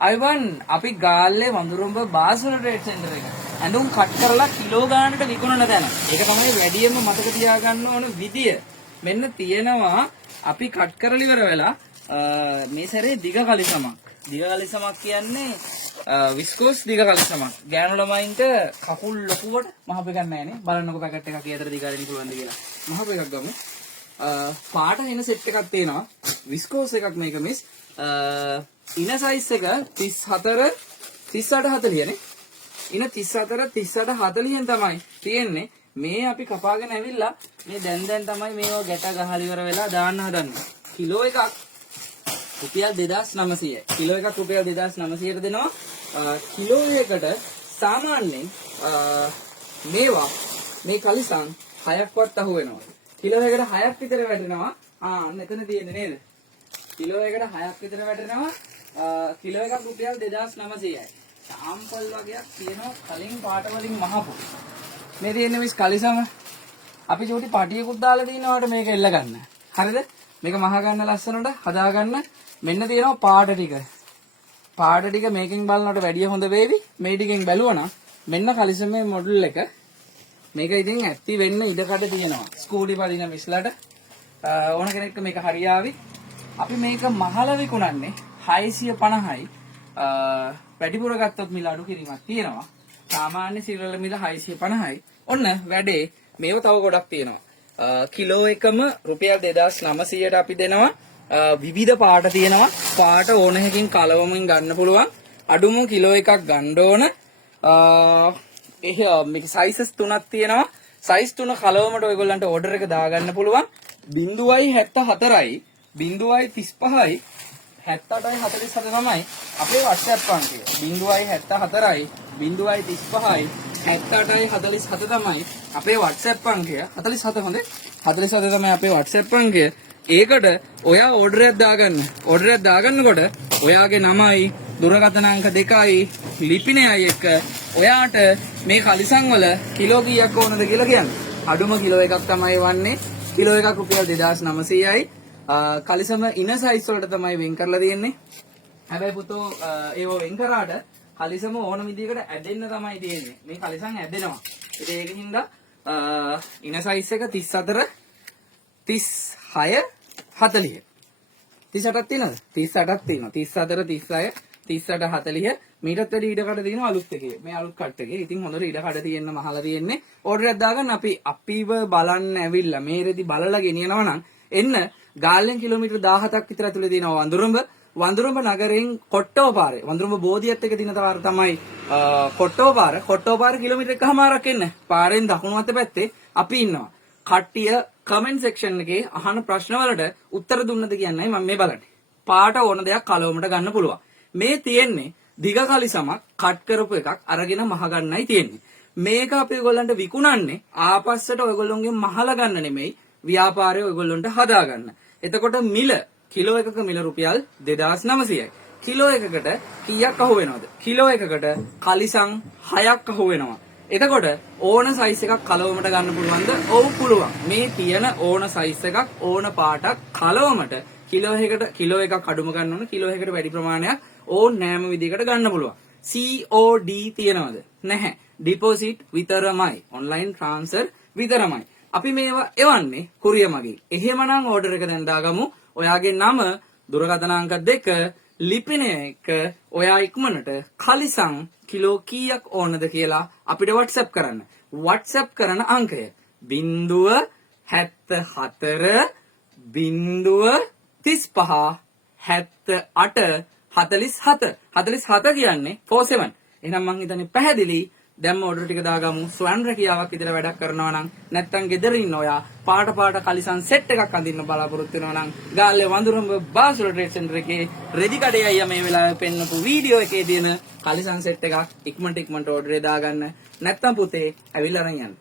Ivan අපි ගාල්ලේ වඳුරුම්බ බාසල trade centre එක. ඇඳුම් කට් කරලා කිලෝ ගානකට විකුණන තැන. ඒක තමයි වැඩියෙන්ම මතක තියාගන්න ඕන විදිය. මෙන්න තියෙනවා අපි කට් කරලා ඉවර වෙලා මේ සැරේ දිග කලිසමක්. දිග කලිසමක් කියන්නේ විස්කෝස් දිග කලිසමක්. ගෑනු ළමයින්ට කකුල් ලොකුවට මහප එකක් නැහැනේ. බලන්නකෝ පැකට් එකක් කීයටද දිග අරින්න පුළුවන්ද කියලා. මහප එකක් ගමු. පාට එන සෙට් එකක් තියෙනවා. විස්කෝස් එකක් මේක මිස්. ඉන සයිස් එක 34 38 40 නේ. ඉන 34 38 40න් තමයි තියෙන්නේ. මේ අපි කපාගෙන ඇවිල්ලා මේ දැන් තමයි මේවා ගැට ගහලා ඉවර වෙලා දාන්න හදන්නේ. කිලෝ එකක් රුපියල් 2900යි. කිලෝ එකක් රුපියල් 2900ට දෙනවා. කිලෝ එකකට සාමාන්‍යයෙන් මේවා මේ කලිසම් 6ක්වත් අහු වෙනවා. කිලෝ එකකට 6ක් විතර වැටෙනවා. මෙතන තියෙන්නේ නේද? කිලෝ එකට 6ක් විතර වැටෙනවා. කිලෝ එකක් රුපියල් 2900යි. සාම්පල් වගේක් තියෙනවා කලින් පාට වලින් මහපු. මේ තියෙන්නේ මිස් කලිසම. අපි චූටි පටියකුත් දාලා තිනවාට මේක එල්ල ගන්න. හරිද? මේක මහ ගන්න ලස්සනට හදා ගන්න. මෙන්න තියෙනවා පාට ටික. පාට ටික මේකෙන් බලනකොට වැඩිය හොඳ වේවි. මේ ටිකෙන් බැලුවනම් මෙන්න කලිසමේ මොඩල් එක. මේක ඉතින් ඇක්ටි වෙන්න ඉඩකඩ තියෙනවා. ස්කූටි පදින මිස්ලට ඕන කෙනෙක්ට මේක හරියාවි. අපි මේක මහල විකුණන්නේ 650යි. වැඩිපුර ගත්තොත් මිල අඩු කිරීමක් තියෙනවා. සාමාන්‍ය සිරවල මිල 650යි. ඔන්න වැඩේ මේව තව ගොඩක් තියෙනවා. කිලෝ එකම රුපියල් 2900ට අපි දෙනවා. විවිධ පාට තියෙනවා. පාට ඕන එකකින් කලවමින් ගන්න පුළුවන්. අඩුම කිලෝ එකක් ගන්න ඕන. මේක සයිසස් 3ක් තියෙනවා. සයිස් 3 කලවමට ඔයගොල්ලන්ට ඕඩර් එක දාගන්න පුළුවන්. 0.74යි 0.35යි 78යි 47 තමයි අපේ WhatsApp අංකය. 0.74යි 0.35යි 78යි 47 තමයි අපේ WhatsApp අංකය. 47 හොඳේ. 47 තමයි අපේ WhatsApp අංකය. ඒකට ඔයා ඕඩර් එකක් දාගන්න. ඕඩර් එකක් දාගන්නකොට ඔයාගේ නමයි දුරකථන අංක 2යි ලිපිනයයි එක්ක ඔයාට මේ කලිසම් වල කිලෝ කීයක් ඕනද කියලා කියන්න. අඩුම කිලෝ එකක් තමයි වන්නේ. කිලෝ එකක් රුපියල් 2900යි. කලිසම ඉන සයිස් වලට තමයි වෙන් කරලා තියෙන්නේ. හැබැයි පුතෝ ඒව වෙන් කරාට කලිසම ඕන විදිහකට ඇදෙන්න තමයි තියෙන්නේ. මේ කලිසම් ඇදෙනවා. ඉතින් ඒකින්ද ඉන සයිස් එක 34 36 40 38ක් තියෙනවද? 38ක් තියෙනවා. 34 36 38 40 මීටත් වැඩි ඉඩකඩ තියෙනවා අලුත් එකේ. මේ අලුත් කට් එකේ. ඉතින් හොඳට ඉඩකඩ තියෙන්න මහලා තියෙන්නේ. ඕඩර් එකක් දාගන්න අපිව බලන්න ඇවිල්ලා මේ රෙදි බලලා ගෙනියනවා නම් එන්න ගාල්ලෙන් කිලෝමීටර් 17ක් විතර ඇතුලේ තියෙනවා වඳුරුඹ නගරයෙන් කොට්ටෝ පාරේ. වඳුරුඹ බෝධියත් එක දින තරාර තමයි කොට්ටෝ පාර කිලෝමීටර් එකමාරක් එන්න. පාරෙන් දකුණු අත පැත්තේ අපි ඉන්නවා. කට්ටිය කමෙන්ට් සෙක්ෂන් එකේ අහන ප්‍රශ්න වලට උත්තර දුන්නද කියන්නයි මම මේ බලන්නේ. පාට ඕන දෙයක් කලවමට ගන්න පුළුවන්. මේ තියෙන්නේ දිග කලිසමක් කට් කරපු එකක් අරගෙන මහ ගන්නයි තියෙන්නේ. මේක අපි ඔයගොල්ලන්ට විකුණන්නේ ආපස්සට ඔයගොල්ලෝගෙන් මහලා ගන්න නෙමෙයි ව්‍යාපාරය ඔයගොල්ලොන්ට හදා ගන්න. එතකොට මිල කිලෝ එකක මිල රුපියල් 2900යි. කිලෝ එකකට කීයක් අහු වෙනවද? කිලෝ එකකට කලිසම් 6ක් අහු වෙනවා. එතකොට ඕන සයිස් එකක් කලවමට ගන්න පුළුවන්ද? ඔව් පුළුවන්. මේ තියෙන ඕන සයිස් එකක් ඕන පාටක් කලවමට කිලෝ එකක් අඩුම ගන්න ඕන. කිලෝ එකකට වැඩි ප්‍රමාණයක් ඕන නෑම විදිහකට ගන්න පුළුවන්. COD තියෙනවද? නැහැ. ඩිපොසිට් විතරමයි. ඔන්ලයින් ට්‍රාන්ස්ෆර් විතරමයි. අපි මේවා එවන්නේ කුරිය මගින්. එහෙමනම් ඕඩර් එක දැන් දාගමු. ඔයාගේ නම, දුරකථන අංක 2, ලිපිනය එක ඔයා ඉක්මනට කලිසම් කිලෝ කීයක් ඕනද කියලා අපිට WhatsApp කරන්න. WhatsApp කරන අංකය 074 035 78 47 47 කියන්නේ 47. එහෙනම් මං හිතන්නේ පැහැදිලි. දැම්ම ඕඩර් ටික දාගමු. ස්වයං රැකියාවක් විතර වැඩක් කරනවා නම් නැත්තම් ගෙදර ඉන්න ඔයා පාට කලිසම් සෙට් එකක් අඳින්න බලාපොරොත්තු වෙනවා නම් ගාල්ලේ වඳුරුඹ බාසුල ට්‍රේඩ් සෙන්ටර් එකේ රෙදි කඩේ අයියා මේ වෙලාවේ පෙන්නපු වීඩියෝ එකේ තියෙන කලිසම් සෙට් එකක් ඉක්මනට ඕඩර් එක දාගන්න. නැත්තම් පුතේ ඇවිල්ලා අරන් යන්න.